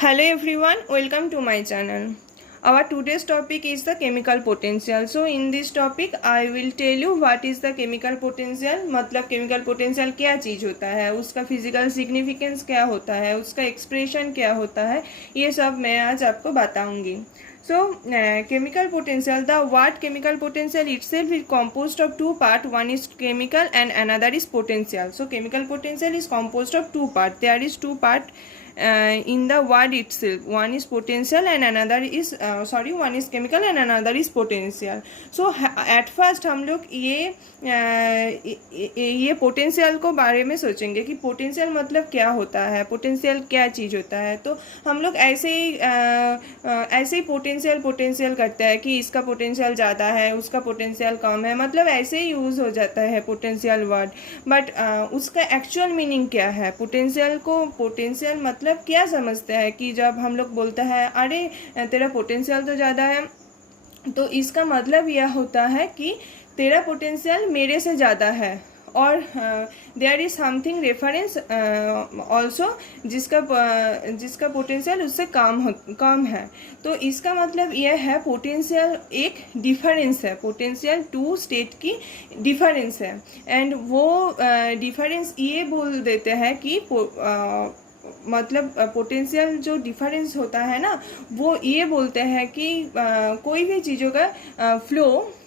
Hello everyone, welcome to my channel. Our today's topic is the chemical potential. So in this topic I will tell you what is the chemical potential. मतलब chemical potential क्या चीज़ होता है, उसका physical significance क्या होता है, उसका expression क्या होता है, ये सब मैं आज आपको बताऊंगी. So chemical potential, the word chemical potential itself is composed of two parts. One is chemical and another is potential. So chemical potential is composed of two parts. There is two parts in the word itself. One is potential and another is one is chemical and another is potential. So at first हम लोग ये potential को बारे में सोचेंगे कि potential मतलब क्या होता है, पोटेंशियल क्या चीज़ होता है. तो हम लोग ऐसे ही पोटेंशियल करते हैं कि इसका पोटेंशियल ज़्यादा है, उसका पोटेंशियल कम है, मतलब ऐसे ही यूज़ हो जाता है पोटेंशियल वर्ड. बट उसका एक्चुअल मीनिंग क्या है, पोटेंशियल मतलब क्या समझते हैं कि जब हम लोग बोलते हैं अरे तेरा पोटेंशियल तो ज़्यादा है, तो इसका मतलब यह होता है कि तेरा पोटेंशियल मेरे से ज़्यादा है. और there is something reference also जिसका पोटेंशियल उससे कम है. तो इसका मतलब यह है पोटेंशियल एक डिफरेंस है, पोटेंशियल टू स्टेट की डिफरेंस है. एंड वो डिफरेंस ये बोल देते हैं कि मतलब पोटेंशियल जो डिफरेंस होता है ना, वो ये बोलते हैं कि कोई भी चीज़ों का फ्लो,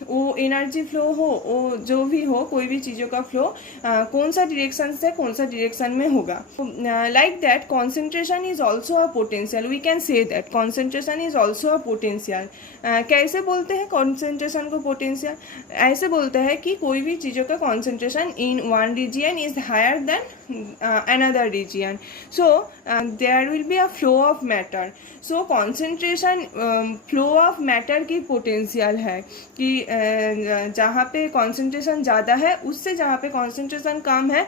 वो एनर्जी फ्लो हो, वो जो भी हो, कोई भी चीज़ों का फ्लो कौन सा डायरेक्शन से कौन सा डायरेक्शन में होगा. Like that concentration is also a potential. We can say that concentration is also a potential. कैसे बोलते हैं कॉन्सेंट्रेशन को पोटेंशियल? ऐसे बोलते हैं कि कोई भी चीज़ों का concentration in one region is higher than another region. So there will be a flow of matter. So concentration flow of matter की potential है कि जहाँ पे concentration ज़्यादा है उससे जहाँ पे concentration कम है,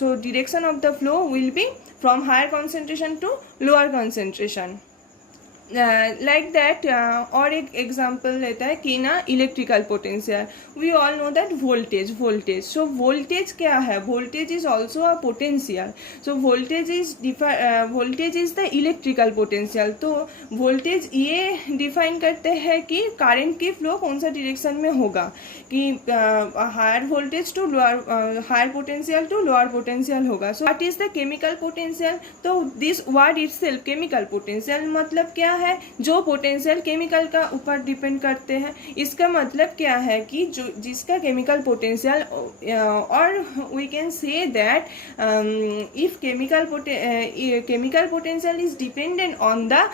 so direction of the flow will be from higher concentration to lower concentration. Like that. और एक एग्जाम्पल लेता है कि ना electrical potential. We all know that voltage. So voltage क्या है? Voltage is also a potential. So voltage is the electrical potential. तो voltage ये डिफाइन करते हैं कि करंट की फ्लो कौन सा डायरेक्शन में होगा, कि higher voltage to lower, higher potential to lower potential होगा. So what is the chemical potential? तो this word itself chemical potential मतलब क्या है? जो पोटेंशियल केमिकल का ऊपर डिपेंड करते हैं. इसका मतलब क्या है कि जो जिसका केमिकल पोटेंशियल, और we can say that if chemical potential is dependent on the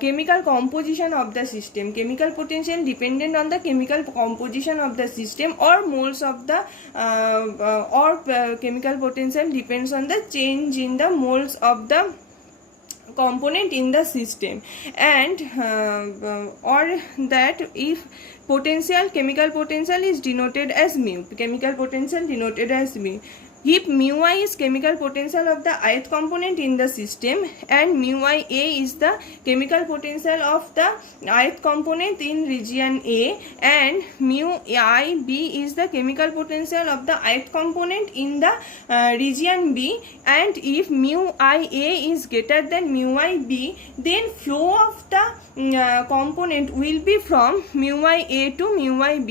chemical composition of the system. Chemical potential dependent on the chemical composition of the system or moles of the chemical potential depends on the change in the moles of the component in the system. And or that if chemical potential is denoted as mu, chemical potential denoted as mu. If mu I is chemical potential of the ith component in the system and mu I A is the chemical potential of the ith component in region A and mu I B is the chemical potential of the ith component in the region B, and if mu I A is greater than mu I B, then flow of the component will be from mu I A to mu I B,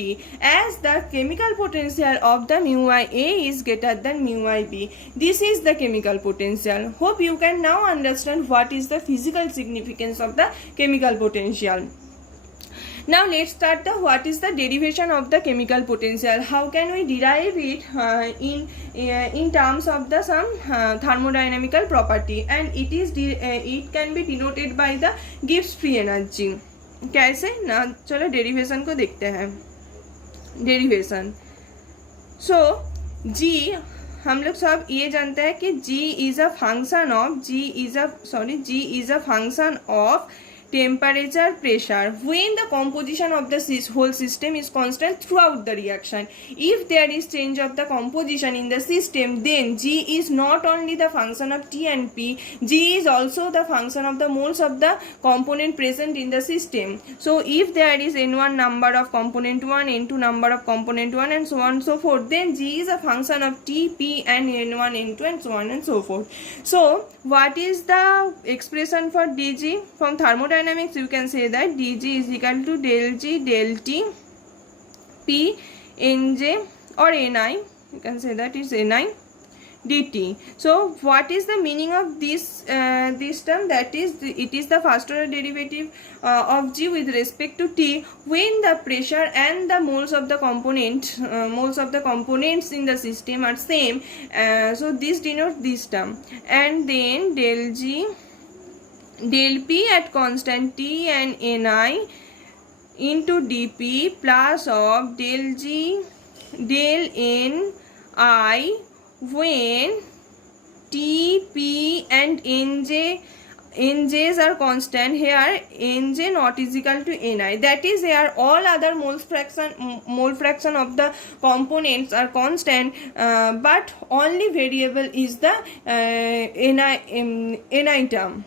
as the chemical potential of the mu I A is greater than mu I B. This is the chemical potential. Hope you can now understand what is the physical significance of the chemical potential. Now let's start what is the derivation of the chemical potential. How can we derive it in terms of the some thermodynamical property, and it can be denoted by the Gibbs free energy. कैसे ना, चलो derivation को देखते हैं. Derivation. सो G हम लोग सब ये जानते हैं कि G is a function of temperature, pressure when the composition of the whole system is constant throughout the reaction. If there is change of the composition in the system, then G is not only the function of T and P, G is also the function of the moles of the component present in the system. So if there is N1 number of component 1, N2 number of component 1 and so on and so forth, then G is a function of T, P and N1, N2 and so on and so forth. So what is the expression for dg? From thermodynamics you can say that dg is equal to del G del T P Nj or Ni, you can say that is Ni dt. So what is the meaning of this term? That is, it is the first order derivative of G with respect to T when the pressure and the moles of the components in the system are same. So this denotes this term. And then del G del P at constant T and Ni into dP plus of del G del Ni when T, P and Nj's are constant. Here Nj not is equal to Ni, that is here all other mole fraction of the components are constant, but only variable is the Ni term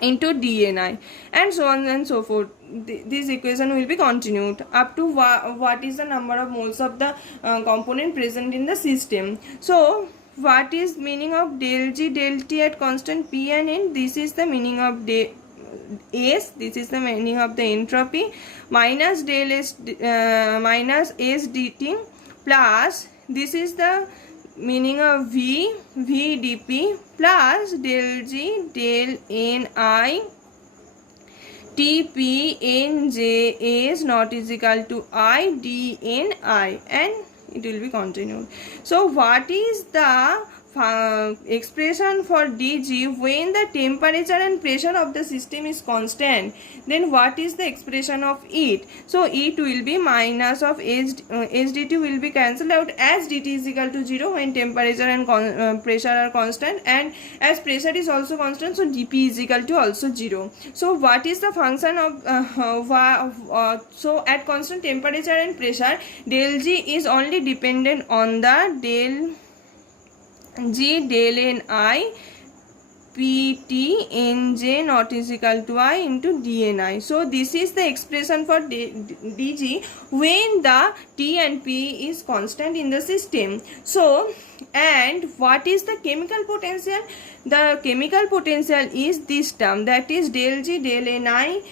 into dNi and so on and so forth. This equation will be continued up to what is the number of moles of the component present in the system. So what is meaning of del G del T at constant P and N? This is the meaning of S, this is the meaning of the entropy, minus del S minus S dt plus this is the meaning of V dP plus del G del Ni Tp Nj is not is equal to I dNi, and it will be continued. So what is the expression for dg when the temperature and pressure of the system is constant? Then what is the expression of it? So it will be minus of sdt will be cancelled out, as dt is equal to 0 when temperature and pressure are constant, and as pressure is also constant, so dp is equal to also 0. So what is the function of so at constant temperature and pressure, del g is only dependent on the del G del Ni Pt Nj not is equal to I into dNi. So this is the expression for dg when the T and P is constant in the system. So, and what is the chemical potential? The chemical potential is this term, that is del G del Ni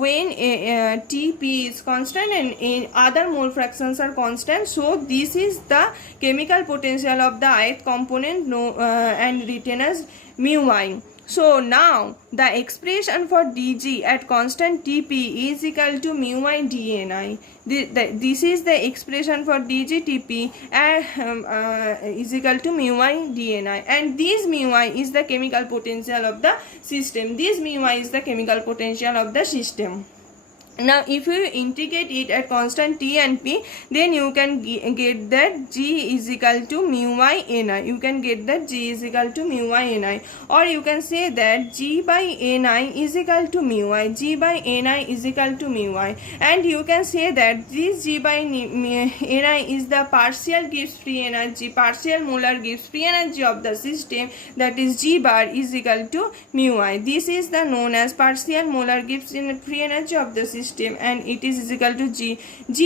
when Tp is constant and other mole fractions are constant. So this is the chemical potential of the ith component and written as mu I. So now the expression for dg at constant Tp is equal to mu I dNi. This is the expression for dg Tp is equal to mu I dNi, and this mu I is the chemical potential of the system. This mu I is the chemical potential of the system. Now if you integrate it at constant T and P, then you can get that G is equal to mu I Ni. You can get that G is equal to mu I Ni, or you can say that G by Ni is equal to mu I. G by Ni is equal to mu I, and you can say that this G by Ni is the partial Gibbs free energy, partial molar Gibbs free energy of the system, that is G bar is equal to mu I. This is the known as partial molar Gibbs free energy of the system, and it is equal to G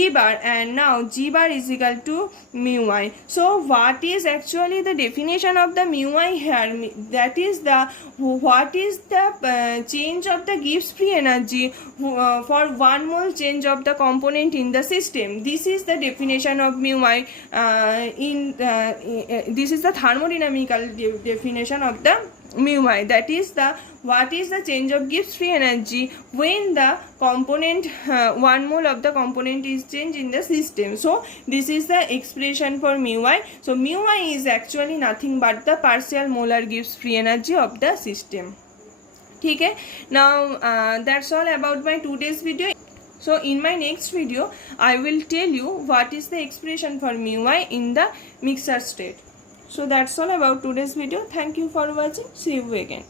bar, and now G bar is equal to mu I. So what is actually the definition of the mu I here? That is the what is the change of the Gibbs free energy for 1 mole change of the component in the system. This is the definition of mu I this is the thermodynamical definition of the mu I, that is the what is the change of Gibbs free energy when the component 1 mole of the component is changed in the system. So this is the expression for mu I. So mu I is actually nothing but the partial molar Gibbs free energy of the system. Okay, now that's all about my today's video. So in my next video I will tell you what is the expression for mu I in the mixer state. So that's all about today's video. Thank you for watching. See you again.